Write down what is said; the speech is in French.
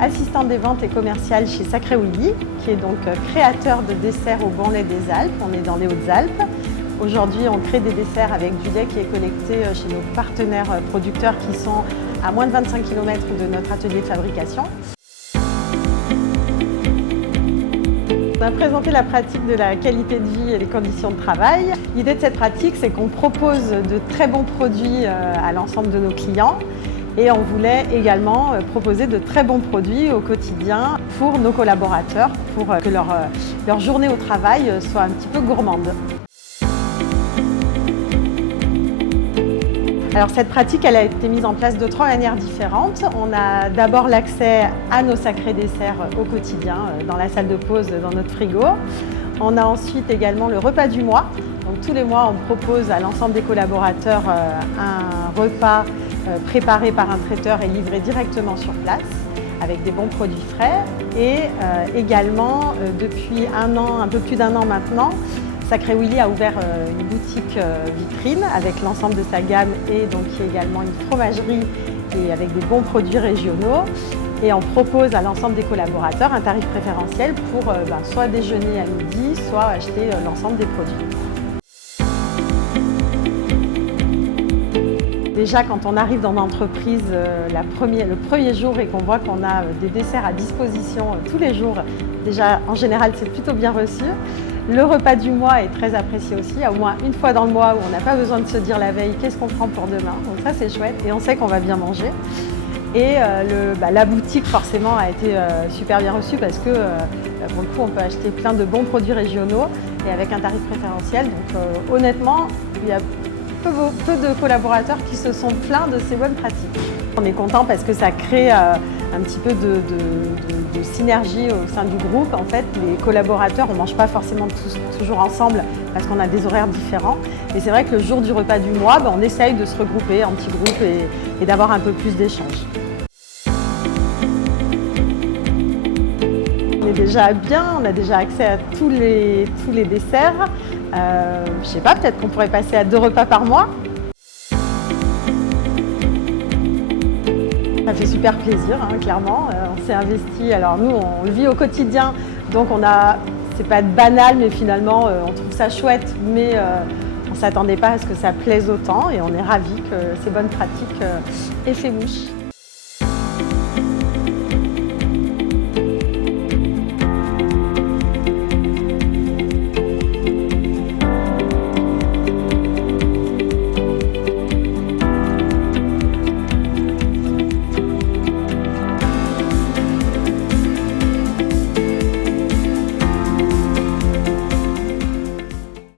assistante des ventes et commerciale chez Sacré Willy, qui est donc créateur de desserts au Banlais des Alpes. On est dans les Hautes-Alpes. Aujourd'hui, on crée des desserts avec du lait qui est collecté chez nos partenaires producteurs qui sont à moins de 25 km de notre atelier de fabrication. On a présenté la pratique de la qualité de vie et les conditions de travail. L'idée de cette pratique, c'est qu'on propose de très bons produits à l'ensemble de nos clients et on voulait également proposer de très bons produits au quotidien pour nos collaborateurs, pour que leur journée au travail soit un petit peu gourmande. Alors cette pratique, elle a été mise en place de 3 manières différentes. On a d'abord l'accès à nos sacrés desserts au quotidien, dans la salle de pause, dans notre frigo. On a ensuite également le repas du mois. Donc tous les mois, on propose à l'ensemble des collaborateurs un repas préparé par un traiteur et livré directement sur place, avec des bons produits frais. Et également, depuis un peu plus d'1 an maintenant, Sacré Willy a ouvert une boutique vitrine avec l'ensemble de sa gamme et donc qui est également une fromagerie et avec des bons produits régionaux. Et on propose à l'ensemble des collaborateurs un tarif préférentiel pour soit déjeuner à midi, soit acheter l'ensemble des produits. Déjà, quand on arrive dans l'entreprise le premier jour et qu'on voit qu'on a des desserts à disposition tous les jours, déjà en général c'est plutôt bien reçu. Le repas du mois est très apprécié aussi, il y a au moins une fois dans le mois où on n'a pas besoin de se dire la veille qu'est-ce qu'on prend pour demain, donc ça c'est chouette et on sait qu'on va bien manger. Et la boutique forcément a été super bien reçue parce que pour le coup on peut acheter plein de bons produits régionaux et avec un tarif préférentiel, donc honnêtement il y a peu de collaborateurs qui se sont plaints de ces bonnes pratiques. On est content parce que ça crée un petit peu de synergie au sein du groupe. En fait, les collaborateurs, on ne mange pas forcément toujours ensemble parce qu'on a des horaires différents. Et c'est vrai que le jour du repas du mois, on essaye de se regrouper en petits groupes et d'avoir un peu plus d'échanges. On est déjà bien, on a déjà accès à tous les desserts. Je sais pas, peut-être qu'on pourrait passer à 2 repas par mois. Ça fait super plaisir, clairement. On s'est investi. Alors nous, on le vit au quotidien, donc c'est pas banal, mais finalement, on trouve ça chouette, mais on s'attendait pas à ce que ça plaise autant, et on est ravis que ces bonnes pratiques aient fait mouche.